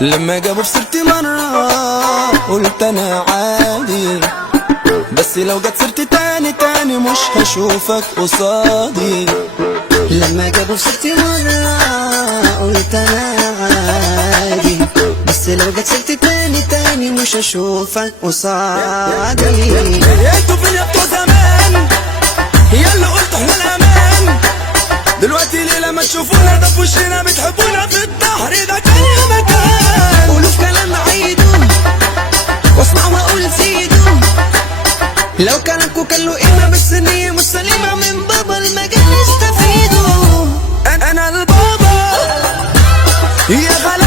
لما جابوا في سيرتي مرة قلت انا عادي، بس لو جت سيرتي تاني مش هشوفك قصادي. لما جابوا في سيرتي مرة قلت انا عادي، بس لو جت سيرتي تاني مش هشوفك قصادي. انتوا فين يا بتوع زمان يا اللي قلتوا احنا الامان؟ دلوقتي ليه لما تشوفونا ده في وشنا بتحبونا في الظهر ده كان يا مكان؟ قولوا في كلام عيدوا واسمع واقول زيدوا، لو كلامكوا كان له قيمة بس النية مش سليمة من بابا المجال استفيدوا. انا البابا يا غالي